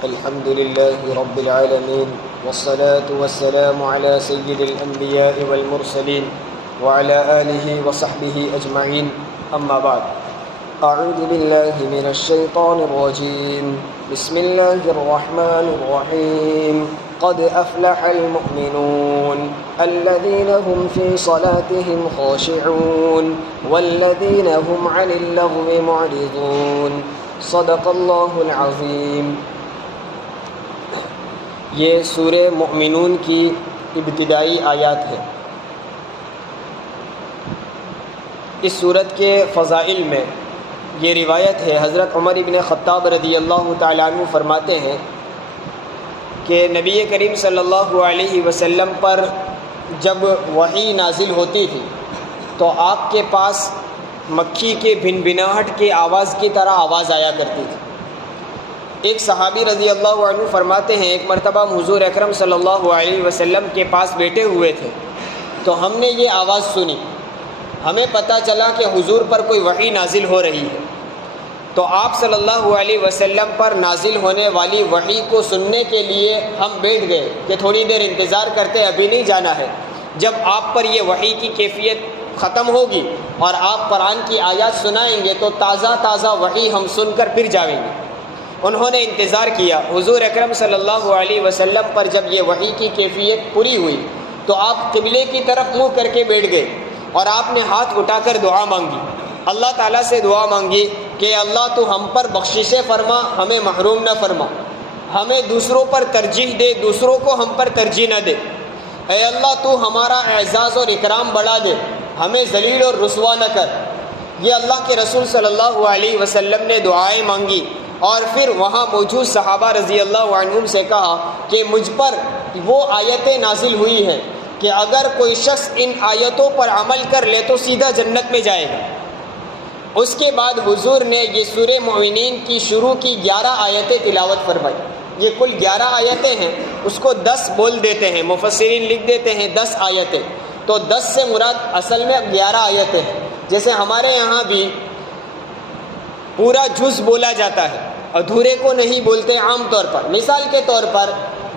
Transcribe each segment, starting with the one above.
الحمد لله رب العالمين والصلاة والسلام على سيد الأنبياء والمرسلين وعلى آله وصحبه أجمعين أما بعد أعوذ بالله من الشيطان الرجيم بسم الله الرحمن الرحيم قد أفلح المؤمنون الذين هم في صلاتهم خاشعون والذين هم عن اللغو معرضون صدق اللہ العظیم۔ یہ سورہ مؤمنون کی ابتدائی آیات ہے۔ اس سورت کے فضائل میں یہ روایت ہے، حضرت عمر بن خطاب رضی اللہ تعالیٰ عنہ فرماتے ہیں کہ نبی کریم صلی اللہ علیہ وسلم پر جب وحی نازل ہوتی تھی تو آپ کے پاس مکھی کے بھنبھناہٹ کے آواز کی طرح آواز آیا کرتی تھی۔ ایک صحابی رضی اللہ عنہ فرماتے ہیں ایک مرتبہ حضور اکرم صلی اللہ علیہ وسلم کے پاس بیٹھے ہوئے تھے تو ہم نے یہ آواز سنی، ہمیں پتہ چلا کہ حضور پر کوئی وحی نازل ہو رہی ہے، تو آپ صلی اللہ علیہ وسلم پر نازل ہونے والی وحی کو سننے کے لیے ہم بیٹھ گئے کہ تھوڑی دیر انتظار کرتے، ابھی نہیں جانا ہے، جب آپ پر یہ وحی کی کیفیت ختم ہوگی اور آپ قرآن کی آیات سنائیں گے تو تازہ تازہ وحی ہم سن کر پھر جائیں گے۔ انہوں نے انتظار کیا، حضور اکرم صلی اللہ علیہ وسلم پر جب یہ وحی کی کیفیت پوری ہوئی تو آپ قبلے کی طرف منہ کر کے بیٹھ گئے اور آپ نے ہاتھ اٹھا کر دعا مانگی، اللہ تعالیٰ سے دعا مانگی کہ اللہ تو ہم پر بخششیں فرما، ہمیں محروم نہ فرما، ہمیں دوسروں پر ترجیح دے، دوسروں کو ہم پر ترجیح نہ دے، اے اللہ تو ہمارا اعزاز اور اکرام بڑھا دے، ہمیں ذلیل اور رسوا نہ کر۔ یہ اللہ کے رسول صلی اللہ علیہ وسلم نے دعائیں مانگی اور پھر وہاں موجود صحابہ رضی اللہ عنہم سے کہا کہ مجھ پر وہ آیتیں نازل ہوئی ہیں کہ اگر کوئی شخص ان آیتوں پر عمل کر لے تو سیدھا جنت میں جائے گا۔ اس کے بعد حضور نے یہ سورہ مؤمنین کی شروع کی 11 آیتیں تلاوت فرمائی۔ یہ کل 11 آیتیں ہیں، اس کو 10 بول دیتے ہیں، مفسرین لکھ دیتے ہیں 10 آیتیں، تو 10 سے مراد اصل میں 11 آیتیں ہیں۔ جیسے ہمارے یہاں بھی پورا جز بولا جاتا ہے، ادھورے کو نہیں بولتے عام طور پر۔ مثال کے طور پر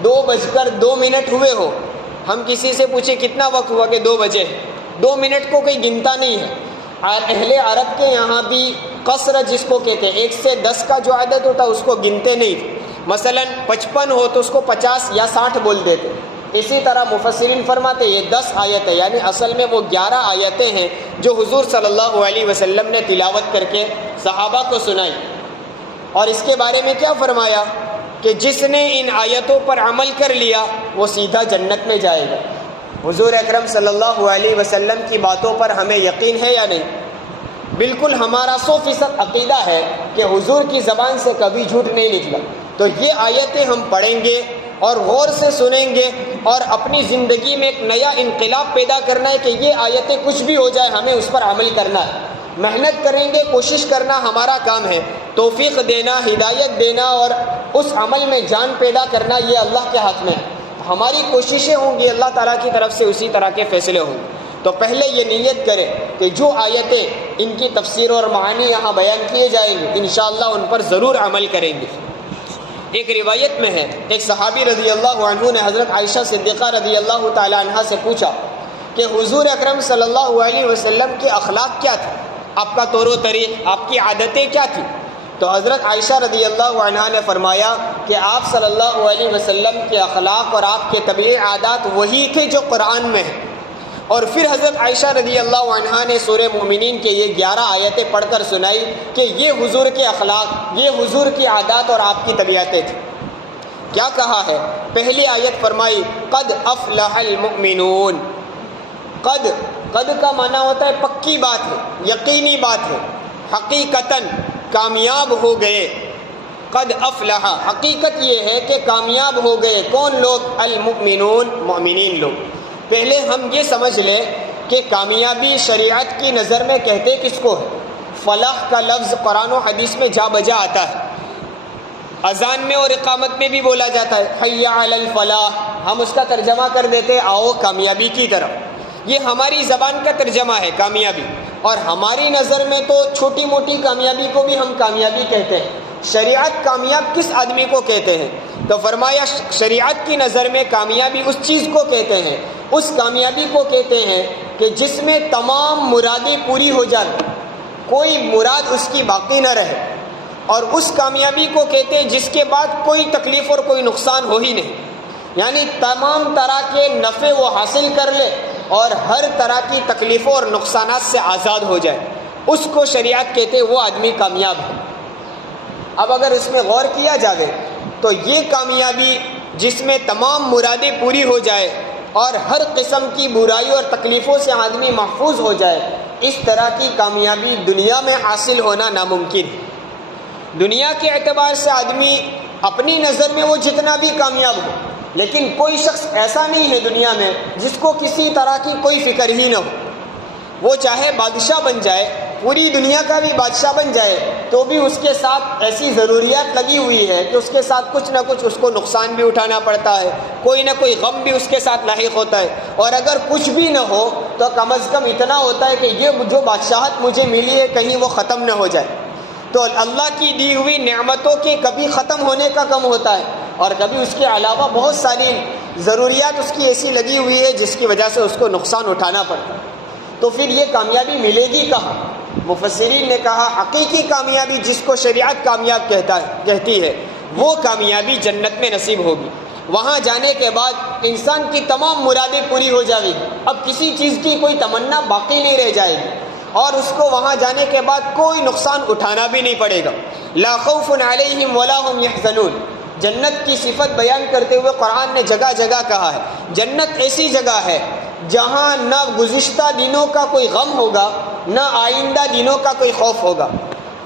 2:02 ہوئے ہو، ہم کسی سے پوچھیں کتنا وقت ہوا کہ 2 بجے، 2 منٹ کو کوئی گنتا نہیں ہے۔ اہل عرب کے یہاں بھی قصر جس کو کہتے ہیں، 1 سے 10 کا جو عدد ہوتا ہے اس کو گنتے نہیں، مثلا 55 ہو تو اس کو 50 یا 60 بول دیتے۔ اسی طرح مفسرین فرماتے یہ 10 آیتیں، یعنی اصل میں وہ 11 آیتیں ہیں جو حضور صلی اللہ علیہ وسلم نے تلاوت کر کے صحابہ کو سنائی۔ اور اس کے بارے میں کیا فرمایا کہ جس نے ان آیتوں پر عمل کر لیا وہ سیدھا جنت میں جائے گا۔ حضور اکرم صلی اللہ علیہ وسلم کی باتوں پر ہمیں یقین ہے یا نہیں؟ بالکل ہمارا 100% عقیدہ ہے کہ حضور کی زبان سے کبھی جھوٹ نہیں نکلا۔ تو یہ آیتیں ہم پڑھیں گے اور غور سے سنیں گے اور اپنی زندگی میں ایک نیا انقلاب پیدا کرنا ہے کہ یہ آیتیں کچھ بھی ہو جائے ہمیں اس پر عمل کرنا ہے، محنت کریں گے، کوشش کرنا ہمارا کام ہے، توفیق دینا، ہدایت دینا اور اس عمل میں جان پیدا کرنا یہ اللہ کے ہاتھ میں ہے۔ ہماری کوششیں ہوں گی، اللہ تعالیٰ کی طرف سے اسی طرح کے فیصلے ہوں گے۔ تو پہلے یہ نیت کریں کہ جو آیتیں ان کی تفسیر اور معانی یہاں بیان کیے جائیں گے انشاءاللہ ان پر ضرور عمل کریں گے۔ ایک روایت میں ہے ایک صحابی رضی اللہ عنہ نے حضرت عائشہ صدیقہ رضی اللہ تعالی عنہا سے پوچھا کہ حضور اکرم صلی اللہ علیہ وسلم کے اخلاق کیا تھے، آپ کا طور و طریق، آپ کی عادتیں کیا تھیں؟ تو حضرت عائشہ رضی اللہ عنہا نے فرمایا کہ آپ صلی اللہ علیہ وسلم کے اخلاق اور آپ کے طبیعی عادات وہی تھے جو قرآن میں ہیں۔ اور پھر حضرت عائشہ رضی اللہ عنہا نے سورہ مومنین کے یہ 11 آیتیں پڑھ کر سنائی کہ یہ حضور کے اخلاق، یہ حضور کی عادات اور آپ کی طبیعتیں تھیں۔ کیا کہا ہے؟ پہلی آیت فرمائی قد افلح المؤمنون۔ قد کا معنی ہوتا ہے پکی بات ہے، یقینی بات ہے، حقیقتاً کامیاب ہو گئے۔ قد افلح، حقیقت یہ ہے کہ کامیاب ہو گئے کون لوگ؟ المؤمنون، مومنین لوگ۔ پہلے ہم یہ سمجھ لیں کہ کامیابی شریعت کی نظر میں کہتے کس کو ہے؟ فلاح کا لفظ قرآن و حدیث میں جا بجا آتا ہے، اذان میں اور اقامت میں بھی بولا جاتا ہے حی علی الفلاح، ہم اس کا ترجمہ کر دیتے آؤ کامیابی کی طرف۔ یہ ہماری زبان کا ترجمہ ہے کامیابی، اور ہماری نظر میں تو چھوٹی موٹی کامیابی کو بھی ہم کامیابی کہتے ہیں۔ شریعت کامیاب کس آدمی کو کہتے ہیں؟ تو فرمایا شریعت کی نظر میں کامیابی اس چیز کو کہتے ہیں، اس کامیابی کو کہتے ہیں کہ جس میں تمام مرادیں پوری ہو جائیں، کوئی مراد اس کی باقی نہ رہے، اور اس کامیابی کو کہتے ہیں جس کے بعد کوئی تکلیف اور کوئی نقصان ہو ہی نہیں، یعنی تمام طرح کے نفع وہ حاصل کر لے اور ہر طرح کی تکلیفوں اور نقصانات سے آزاد ہو جائے، اس کو شریعت کہتے ہیں وہ آدمی کامیاب ہے۔ اب اگر اس میں غور کیا جائے تو یہ کامیابی جس میں تمام مرادیں پوری ہو جائے اور ہر قسم کی برائیوں اور تکلیفوں سے آدمی محفوظ ہو جائے، اس طرح کی کامیابی دنیا میں حاصل ہونا ناممکن ہے۔ دنیا کے اعتبار سے آدمی اپنی نظر میں وہ جتنا بھی کامیاب ہو، لیکن کوئی شخص ایسا نہیں ہے دنیا میں جس کو کسی طرح کی کوئی فکر ہی نہ ہو، وہ چاہے بادشاہ بن جائے، پوری دنیا کا بھی بادشاہ بن جائے، تو بھی اس کے ساتھ ایسی ضروریات لگی ہوئی ہے کہ اس کے ساتھ کچھ نہ کچھ اس کو نقصان بھی اٹھانا پڑتا ہے، کوئی نہ کوئی غم بھی اس کے ساتھ لاحق ہوتا ہے، اور اگر کچھ بھی نہ ہو تو کم از کم اتنا ہوتا ہے کہ یہ جو بادشاہت مجھے ملی ہے کہیں وہ ختم نہ ہو جائے۔ تو اللہ کی دی ہوئی نعمتوں کے کبھی ختم ہونے کا غم ہوتا ہے، اور کبھی اس کے علاوہ بہت ساری ضروریات اس کی ایسی لگی ہوئی ہے جس کی وجہ سے اس کو نقصان اٹھانا پڑتا ہے۔ تو پھر یہ کامیابی ملے گی کہاں؟ مفسرین نے کہا حقیقی کامیابی جس کو شریعت کامیاب کہتی ہے، وہ کامیابی جنت میں نصیب ہوگی۔ وہاں جانے کے بعد انسان کی تمام مرادیں پوری ہو جائیں گی، اب کسی چیز کی کوئی تمنا باقی نہیں رہ جائے گی، اور اس کو وہاں جانے کے بعد کوئی نقصان اٹھانا بھی نہیں پڑے گا۔ لا خوف علیہم ولا هم يحزنون، جنت کی صفت بیان کرتے ہوئے قرآن نے جگہ جگہ کہا ہے جنت ایسی جگہ ہے جہاں نہ گزشتہ دنوں کا کوئی غم ہوگا، نہ آئندہ دنوں کا کوئی خوف ہوگا۔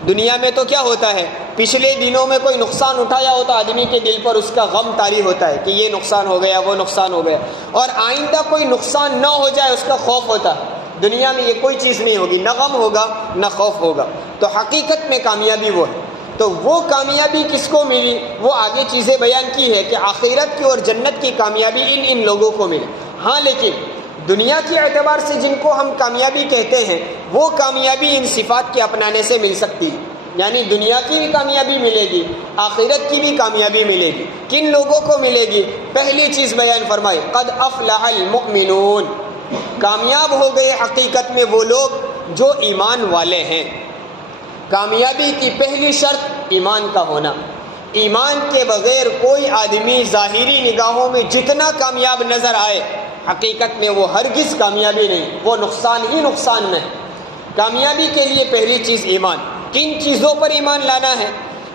دنیا میں تو کیا ہوتا ہے، پچھلے دنوں میں کوئی نقصان اٹھایا ہوتا آدمی کے دل پر اس کا غم طاری ہوتا ہے کہ یہ نقصان ہو گیا، وہ نقصان ہو گیا، اور آئندہ کوئی نقصان نہ ہو جائے اس کا خوف ہوتا ہے۔ دنیا میں یہ کوئی چیز نہیں ہوگی، نہ غم ہوگا نہ خوف ہوگا۔ تو حقیقت میں کامیابی وہ ہے۔ تو وہ کامیابی کس کو ملی، وہ آگے چیزیں بیان کی ہے کہ آخرت کی اور جنت کی کامیابی ان لوگوں کو ملی۔ ہاں لیکن دنیا کے اعتبار سے جن کو ہم کامیابی کہتے ہیں، وہ کامیابی ان صفات کے اپنانے سے مل سکتی ہے، یعنی دنیا کی بھی کامیابی ملے گی، آخرت کی بھی کامیابی ملے گی۔ کن لوگوں کو ملے گی؟ پہلی چیز بیان فرمائی قد افلح المؤمنون، کامیاب ہو گئے حقیقت میں وہ لوگ جو ایمان والے ہیں۔ کامیابی کی پہلی شرط ایمان کا ہونا۔ ایمان کے بغیر کوئی آدمی ظاہری نگاہوں میں جتنا کامیاب نظر آئے، حقیقت میں وہ ہرگز کامیابی نہیں، وہ نقصان ہی نقصان میں ہے۔ کامیابی کے لیے پہلی چیز ایمان۔ کن چیزوں پر ایمان لانا ہے؟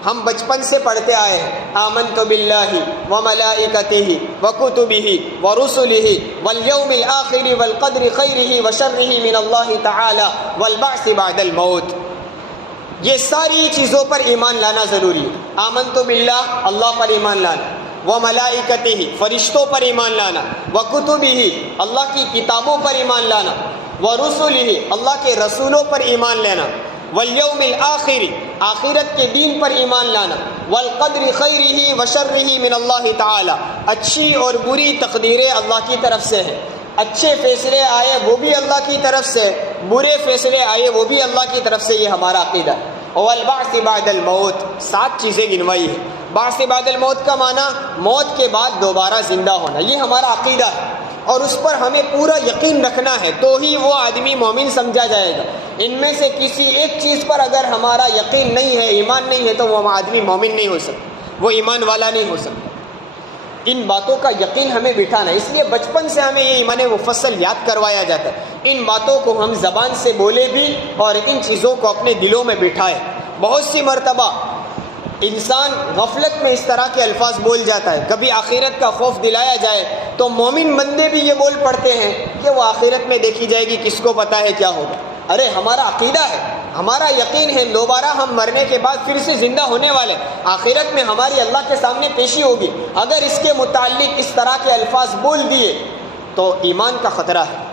ہم بچپن سے پڑھتے آئے ہیں آمنت باللہ وملائکتہ وکتبہ ورسلہ والیوم الآخر والقدر خیرہ وشرہ من اللہ تعالی والبعث بعد الموت۔ یہ ساری چیزوں پر ایمان لانا ضروری ہے۔ آمنت باللہ، اللہ پر ایمان لانا، وملائکتہ، فرشتوں پر ایمان لانا، وکتبہ، اللہ کی کتابوں پر ایمان لانا، ورسلہ، اللہ کے رسولوں پر ایمان لینا، والیوم الآخر، آخرت کے دین پر ایمان لانا، والقدر خیرہ وشرہ من اللہ تعالی، اچھی اور بری تقدیریں اللہ کی طرف سے ہیں، اچھے فیصلے آئے وہ بھی اللہ کی طرف سے، برے فیصلے آئے وہ بھی اللہ کی طرف سے، یہ ہمارا عقیدہ ہے۔ والبعث بعد الموت، 7 چیزیں گنوائی ہیں۔ بعث بعد الموت کا معنی موت کے بعد دوبارہ زندہ ہونا، یہ ہمارا عقیدہ ہے، اور اس پر ہمیں پورا یقین رکھنا ہے، تو ہی وہ آدمی مومن سمجھا جائے گا۔ ان میں سے کسی ایک چیز پر اگر ہمارا یقین نہیں ہے، ایمان نہیں ہے، تو وہ آدمی مومن نہیں ہو سکتا، وہ ایمان والا نہیں ہو سکتا۔ ان باتوں کا یقین ہمیں بٹھانا ہے، اس لیے بچپن سے ہمیں یہ ایمان مفصل یاد کروایا جاتا ہے۔ ان باتوں کو ہم زبان سے بولے بھی اور ان چیزوں کو اپنے دلوں میں بٹھائے۔ بہت سی مرتبہ انسان غفلت میں اس طرح کے الفاظ بول جاتا ہے، کبھی آخرت کا خوف دلایا جائے تو مومن بندے بھی یہ بول پڑتے ہیں کہ وہ آخرت میں دیکھی جائے گی، کس کو پتہ ہے کیا ہوگا۔ ارے ہمارا عقیدہ ہے، ہمارا یقین ہے دوبارہ ہم مرنے کے بعد پھر سے زندہ ہونے والے، آخرت میں ہماری اللہ کے سامنے پیشی ہوگی۔ اگر اس کے متعلق اس طرح کے الفاظ بول دیے تو ایمان کا خطرہ ہے۔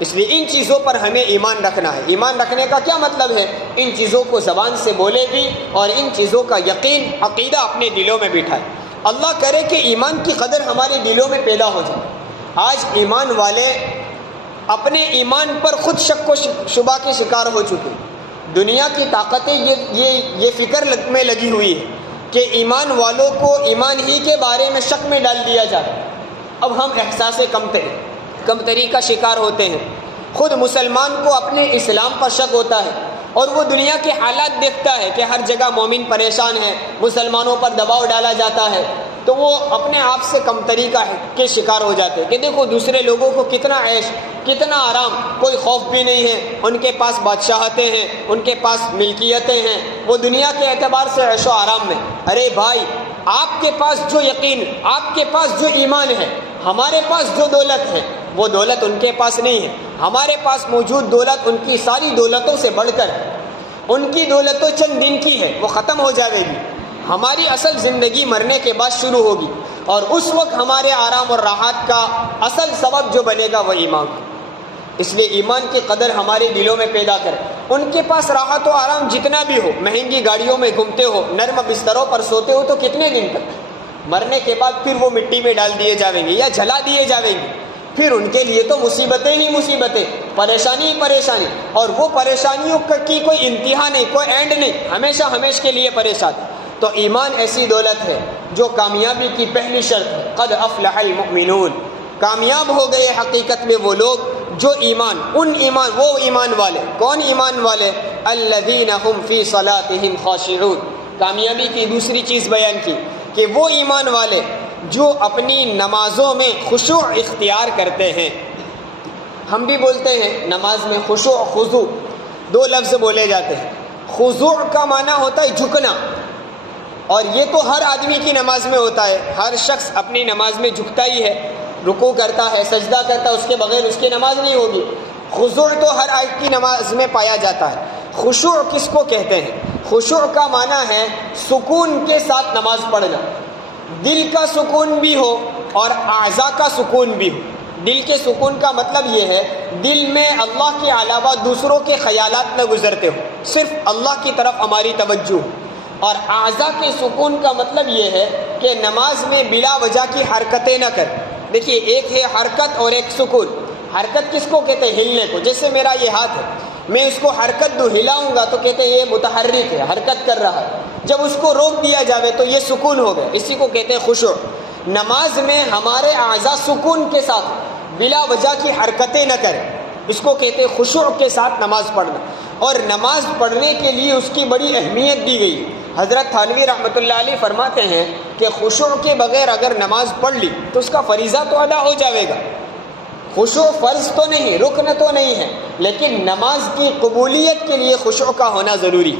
اس لیے ان چیزوں پر ہمیں ایمان رکھنا ہے۔ ایمان رکھنے کا کیا مطلب ہے؟ ان چیزوں کو زبان سے بولے بھی اور ان چیزوں کا یقین، عقیدہ اپنے دلوں میں بٹھائے۔ اللہ کرے کہ ایمان کی قدر ہمارے دلوں میں پیدا ہو جائے۔ آج ایمان والے اپنے ایمان پر خود شک و شبہ کے شکار ہو چکے، دنیا کی طاقتیں یہ فکر میں لگی ہوئی ہے کہ ایمان والوں کو ایمان ہی کے بارے میں شک میں ڈال دیا جائے۔ اب ہم احساس کمتری کا شکار ہوتے ہیں۔ خود مسلمان کو اپنے اسلام پر شک ہوتا ہے، اور وہ دنیا کے حالات دیکھتا ہے کہ ہر جگہ مومن پریشان ہے، مسلمانوں پر دباؤ ڈالا جاتا ہے، تو وہ اپنے آپ سے کمتری کے شکار ہو جاتے ہیں کہ دیکھو دوسرے لوگوں کو کتنا عیش، کتنا آرام، کوئی خوف بھی نہیں ہے، ان کے پاس بادشاہتیں ہیں، ان کے پاس ملکیتیں ہیں، وہ دنیا کے اعتبار سے عیش و آرام میں۔ ارے بھائی، آپ کے پاس جو یقین، آپ کے پاس جو ایمان ہے، ہمارے پاس جو دولت ہے وہ دولت ان کے پاس نہیں ہے۔ ہمارے پاس موجود دولت ان کی ساری دولتوں سے بڑھ کر ہے۔ ان کی دولت تو چند دن کی ہے، وہ ختم ہو جائے گی۔ ہماری اصل زندگی مرنے کے بعد شروع ہوگی، اور اس وقت ہمارے آرام اور راحت کا اصل سبب جو بنے گا وہ ایمان ہے۔ اس لیے ایمان کی قدر ہمارے دلوں میں پیدا کریں۔ ان کے پاس راحت و آرام جتنا بھی ہو، مہنگی گاڑیوں میں گھومتے ہو، نرم بستروں پر سوتے ہو، تو کتنے دن تک؟ مرنے کے بعد پھر وہ مٹی میں ڈال دیے جائیں گے یا جلا دیے جائیں گے۔ پھر ان کے لیے تو مصیبتیں ہی مصیبتیں، پریشانی ہی پریشانی، اور وہ پریشانیوں کی کوئی انتہا نہیں، کوئی اینڈ نہیں، ہمیشہ ہمیشہ کے لیے پریشان۔ تو ایمان ایسی دولت ہے جو کامیابی کی پہلی شرط ہے۔ قد افلح المؤمنون، کامیاب ہو گئے حقیقت میں وہ لوگ جو وہ ایمان والے۔ کون ایمان والے؟ الذین هم فی صلاتهم خاشعون۔ کامیابی کی دوسری چیز بیان کی کہ وہ ایمان والے جو اپنی نمازوں میں خشوع اختیار کرتے ہیں۔ ہم بھی بولتے ہیں نماز میں خشوع خضوع دو لفظ بولے جاتے ہیں۔ خضوع کا معنی ہوتا ہے جھکنا، اور یہ تو ہر آدمی کی نماز میں ہوتا ہے، ہر شخص اپنی نماز میں جھکتا ہی ہے، رکوع کرتا ہے، سجدہ کرتا ہے، اس کے بغیر اس کی نماز نہیں ہوگی۔ خضوع تو ہر ایک کی نماز میں پایا جاتا ہے۔ خشوع کس کو کہتے ہیں؟ خشوع کا معنی ہے سکون کے ساتھ نماز پڑھنا، دل کا سکون بھی ہو اور اعضاء کا سکون بھی ہو۔ دل کے سکون کا مطلب یہ ہے دل میں اللہ کے علاوہ دوسروں کے خیالات نہ گزرتے ہو، صرف اللہ کی طرف ہماری توجہ ہو۔ اور اعضاء کے سکون کا مطلب یہ ہے کہ نماز میں بلا وجہ کی حرکتیں نہ کر۔ دیکھیے، ایک ہے حرکت اور ایک سکون۔ حرکت کس کو کہتے ہیں؟ ہلنے کو۔ جیسے میرا یہ ہاتھ ہے، میں اس کو حرکت دوں، ہلاؤں گا تو کہتے ہیں یہ متحرک ہے، حرکت کر رہا ہے۔ جب اس کو روک دیا جاوے تو یہ سکون ہو گیا، اسی کو کہتے ہیں خشوع۔ نماز میں ہمارے اعضاء سکون کے ساتھ بلا وجہ کی حرکتیں نہ کریں، اس کو کہتے ہیں خشوع کے ساتھ نماز پڑھنا۔ اور نماز پڑھنے کے لیے اس کی بڑی اہمیت دی گئی۔ حضرت تھانوی رحمۃ اللہ علیہ فرماتے ہیں کہ خشوع کے بغیر اگر نماز پڑھ لی تو اس کا فریضہ تو ادا ہو جائے گا۔ خشوع فرض تو نہیں، رکن تو نہیں ہے، لیکن نماز کی قبولیت کے لیے خشوع کا ہونا ضروری۔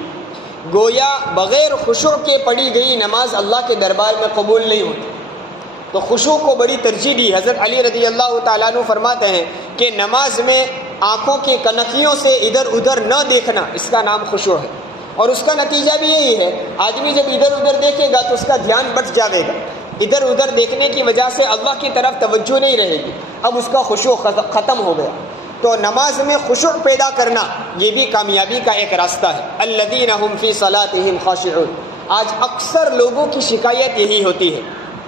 گویا بغیر خشوع کے پڑھی گئی نماز اللہ کے دربار میں قبول نہیں ہوتی۔ تو خشوع کو بڑی ترجیح دی۔ حضرت علی رضی اللہ تعالیٰ عنہ فرماتے ہیں کہ نماز میں آنکھوں کی کنکھیوں سے ادھر ادھر نہ دیکھنا، اس کا نام خشوع ہے۔ اور اس کا نتیجہ بھی یہی ہے، آدمی جب ادھر ادھر دیکھے گا تو اس کا دھیان بٹ جاوے گا۔ ادھر ادھر دیکھنے کی وجہ سے اللہ کی طرف توجہ نہیں رہے گی، اب اس کا خشوع ختم ہو گیا۔ تو نماز میں خشوع پیدا کرنا یہ بھی کامیابی کا ایک راستہ ہے۔ الذین هم فی صلاتهم خاشعون۔ آج اکثر لوگوں کی شکایت یہی ہوتی ہے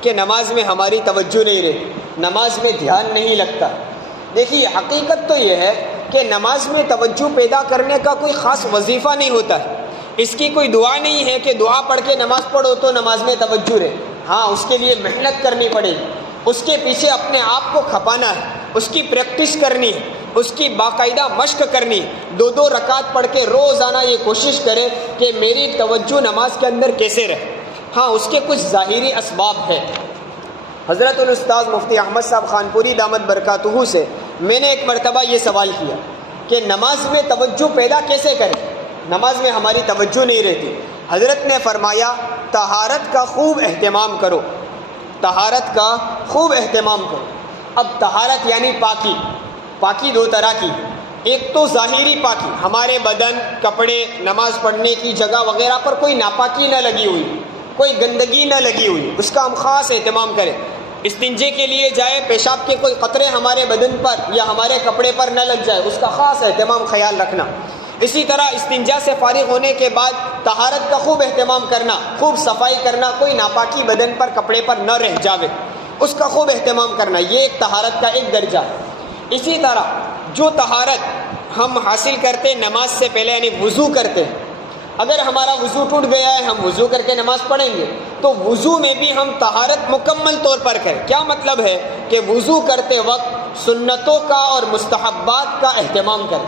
کہ نماز میں ہماری توجہ نہیں رہتی، نماز میں دھیان نہیں لگتا۔ دیکھیے، حقیقت تو یہ ہے کہ نماز میں توجہ پیدا کرنے کا کوئی خاص وظیفہ نہیں ہوتا ہے، اس کی کوئی دعا نہیں ہے کہ دعا پڑھ کے نماز پڑھو تو نماز میں توجہ رہے۔ ہاں، اس کے لیے محنت کرنی پڑے گی، اس کے پیچھے اپنے آپ کو کھپانا ہے، اس کی پریکٹس کرنی ہے، اس کی باقاعدہ مشق کرنی ہے۔ 2 رکعت پڑھ کے روزانہ یہ کوشش کرے کہ میری توجہ نماز کے اندر کیسے رہے۔ ہاں، اس کے کچھ ظاہری اسباب ہیں۔ حضرت الاستاذ مفتی احمد صاحب خانپوری دامت برکاتہ سے میں نے ایک مرتبہ یہ سوال کیا کہ نماز میں توجہ پیدا کیسے کریں، نماز میں ہماری توجہ نہیں رہتی۔ حضرت نے فرمایا طہارت کا خوب اہتمام کرو، طہارت کا خوب اہتمام کرو۔ اب طہارت یعنی پاکی۔ پاکی 2 طرح کی، ایک تو ظاہری پاکی، ہمارے بدن، کپڑے، نماز پڑھنے کی جگہ وغیرہ پر کوئی ناپاکی نہ لگی ہوئی، کوئی گندگی نہ لگی ہوئی، اس کا ہم خاص اہتمام کریں۔ استنجے کے لیے جائے، پیشاب کے کوئی قطرے ہمارے بدن پر یا ہمارے کپڑے پر نہ لگ جائے، اس کا خاص اہتمام خیال رکھنا۔ اسی طرح استنجا سے فارغ ہونے کے بعد طہارت کا خوب اہتمام کرنا، خوب صفائی کرنا، کوئی ناپاکی بدن پر کپڑے پر نہ رہ جاوے، اس کا خوب اہتمام کرنا، یہ ایک طہارت کا ایک درجہ ہے۔ اسی طرح جو طہارت ہم حاصل کرتے نماز سے پہلے، یعنی وضو کرتے ہیں. اگر ہمارا وضو ٹوٹ گیا ہے، ہم وضو کر کے نماز پڑھیں گے، تو وضو میں بھی ہم طہارت مکمل طور پر کریں. کیا مطلب ہے کہ وضو کرتے وقت سنتوں کا اور مستحبات کا اہتمام کریں.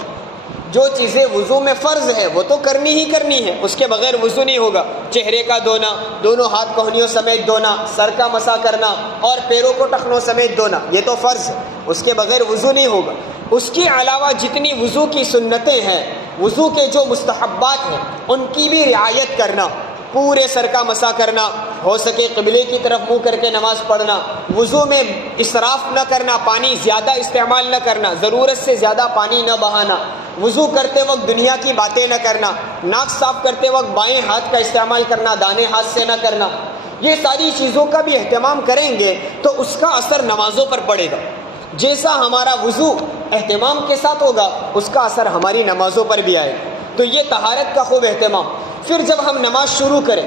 جو چیزیں وضو میں فرض ہے وہ تو کرنی ہی کرنی ہے، اس کے بغیر وضو نہیں ہوگا. چہرے کا دھونا، دونوں ہاتھ کوہنیوں سمیت دھونا، سر کا مسح کرنا اور پیروں کو ٹخنوں سمیت دھونا، یہ تو فرض ہے، اس کے بغیر وضو نہیں ہوگا. اس کے علاوہ جتنی وضو کی سنتیں ہیں، وضو کے جو مستحبات ہیں، ان کی بھی رعایت کرنا. پورے سر کا مسح کرنا، ہو سکے قبلے کی طرف منہ کر کے نماز پڑھنا، وضو میں اسراف نہ کرنا، پانی زیادہ استعمال نہ کرنا، ضرورت سے زیادہ پانی نہ بہانا، وضو کرتے وقت دنیا کی باتیں نہ کرنا، ناک صاف کرتے وقت بائیں ہاتھ کا استعمال کرنا، دانے ہاتھ سے نہ کرنا. یہ ساری چیزوں کا بھی اہتمام کریں گے تو اس کا اثر نمازوں پر پڑے گا. جیسا ہمارا وضو اہتمام کے ساتھ ہوگا، اس کا اثر ہماری نمازوں پر بھی آئے گا. تو یہ طہارت کا خوب اہتمام. پھر جب ہم نماز شروع کریں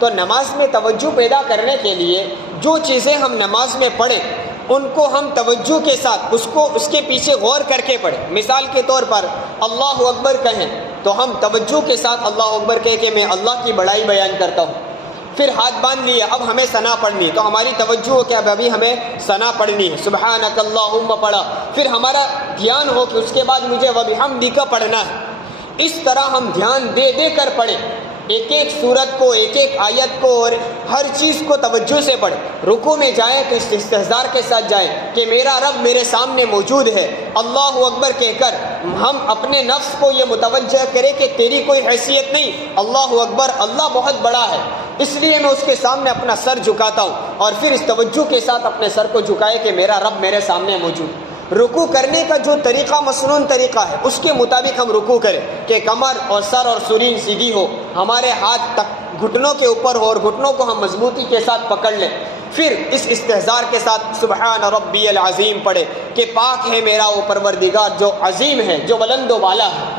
تو نماز میں توجہ پیدا کرنے کے لیے جو چیزیں ہم نماز میں پڑھیں ان کو ہم توجہ کے ساتھ اس کے پیچھے غور کر کے پڑھیں. مثال کے طور پر اللہ اکبر کہیں تو ہم توجہ کے ساتھ اللہ اکبر کہہ کے میں اللہ کی بڑائی بیان کرتا ہوں. پھر ہاتھ باندھ لیے، اب ہمیں ثنا پڑھنی ہے تو ہماری توجہ ہو کہ ابھی ہمیں ثنا پڑھنی ہے، سبحانک اللہم پڑھا. پھر ہمارا دھیان ہو کہ اس کے بعد مجھے وبحمدک پڑھنا ہے. اس طرح ہم دھیان دے دے کر پڑھیں، ایک ایک سورت کو، ایک ایک آیت کو اور ہر چیز کو توجہ سے پڑھیں. رکوع میں جائیں تو استحضار کے ساتھ جائیں کہ میرا رب میرے سامنے موجود ہے. اللہ اکبر کہہ کر ہم اپنے نفس کو یہ متوجہ کریں کہ تیری کوئی حیثیت نہیں، اللہ اکبر، اللہ بہت بڑا ہے، اس لیے میں اس کے سامنے اپنا سر جھکاتا ہوں. اور پھر اس توجہ کے ساتھ اپنے سر کو جھکائے کہ میرا رب میرے سامنے موجود ہے. رکوع کرنے کا جو طریقہ مسنون طریقہ ہے اس کے مطابق ہم رکوع کریں کہ کمر اور سر اور سرین سیدھی ہو، ہمارے ہاتھ تک گھٹنوں کے اوپر ہو اور گھٹنوں کو ہم مضبوطی کے ساتھ پکڑ لیں. پھر اس استحضار کے ساتھ سبحان ربی العظیم پڑھے کہ پاک ہے میرا وہ پروردگار جو عظیم ہے، جو بلند و بالا ہے.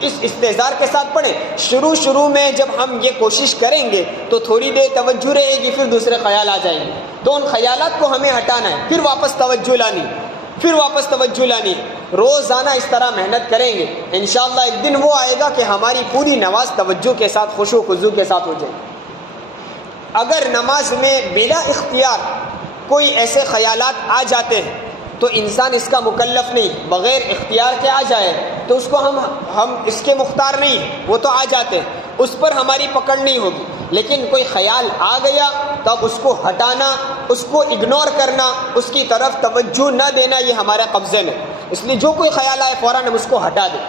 اس استحضار کے ساتھ پڑھیں. شروع میں جب ہم یہ کوشش کریں گے تو تھوڑی دیر توجہ رہے گی، پھر دوسرے خیال آ جائیں گے تو ان خیالات کو ہمیں ہٹانا ہے، پھر واپس توجہ لانی. روزانہ اس طرح محنت کریں گے، انشاءاللہ ایک دن وہ آئے گا کہ ہماری پوری نماز توجہ کے ساتھ، خشوع و خضوع کے ساتھ ہو جائے. اگر نماز میں بلا اختیار کوئی ایسے خیالات آ جاتے ہیں تو انسان اس کا مکلف نہیں، بغیر اختیار کے آ جائے تو اس کو ہم اس کے مختار نہیں، وہ تو آ جاتے ہیں، اس پر ہماری پکڑ نہیں ہوگی. لیکن کوئی خیال آ گیا تو اب اس کو ہٹانا، اس کو اگنور کرنا، اس کی طرف توجہ نہ دینا، یہ ہمارے قبضے میں. اس لیے جو کوئی خیال آئے فوراً ہم اس کو ہٹا دیں.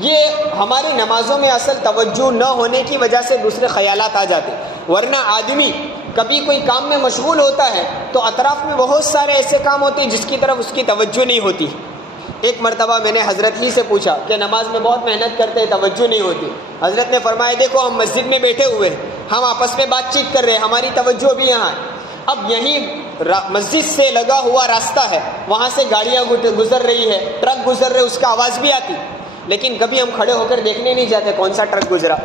یہ ہماری نمازوں میں اصل توجہ نہ ہونے کی وجہ سے دوسرے خیالات آ جاتے. ورنہ آدمی کبھی کوئی کام میں مشغول ہوتا ہے تو اطراف میں بہت سارے ایسے کام ہوتے ہیں جس کی طرف اس کی توجہ نہیں ہوتی. ایک مرتبہ میں نے حضرت ہی سے پوچھا کہ نماز میں بہت محنت کرتے ہیں، توجہ نہیں ہوتی. حضرت نے فرمایا دیکھو ہم مسجد میں بیٹھے ہوئے ہیں، ہم آپس میں بات چیت کر رہے ہیں، ہماری توجہ بھی یہاں ہے. اب یہیں مسجد سے لگا ہوا راستہ ہے، وہاں سے گاڑیاں گزر رہی ہے، ٹرک گزر رہے، اس کا آواز بھی آتی، لیکن کبھی ہم کھڑے ہو کر دیکھنے نہیں جاتے کون سا ٹرک گزرا.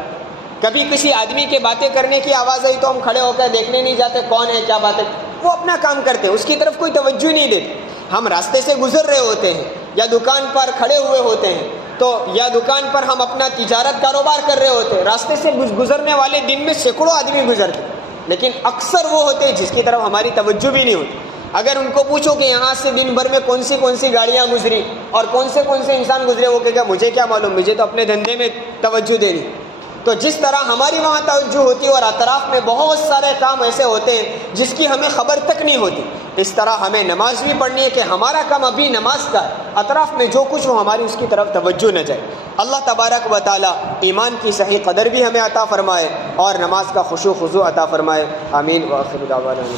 کبھی کسی آدمی کے باتیں کرنے کی آواز آئی تو ہم کھڑے ہو کر دیکھنے نہیں جاتے کون ہے، کیا بات ہے. وہ اپنا کام کرتے ہیں، اس کی طرف کوئی توجہ نہیں دیتے. ہم راستے سے گزر رہے ہوتے ہیں یا دکان پر کھڑے ہوئے ہوتے ہیں تو یا دکان پر ہم اپنا تجارت کاروبار کر رہے ہوتے ہیں، راستے سے گزرنے والے دن میں سینکڑوں آدمی گزرتے، لیکن اکثر وہ ہوتے ہیں جس کی طرف ہماری توجہ بھی نہیں ہوتی. اگر ان کو پوچھو کہ یہاں سے دن بھر میں کون سی گاڑیاں گزری اور کون سے انسان گزرے، وہ کہے گا مجھے کیا معلوم، مجھے تو اپنے دھندے میں توجہ دینی. تو جس طرح ہماری وہاں توجہ ہوتی ہے اور اطراف میں بہت سارے کام ایسے ہوتے ہیں جس کی ہمیں خبر تک نہیں ہوتی، اس طرح ہمیں نماز بھی پڑھنی ہے کہ ہمارا کام ابھی نماز کا ہے، اطراف میں جو کچھ ہو ہماری اس کی طرف توجہ نہ جائے. اللہ تبارک و تعالی ایمان کی صحیح قدر بھی ہمیں عطا فرمائے اور نماز کا خشوع خضوع عطا فرمائے. آمین. وآخر دعوانا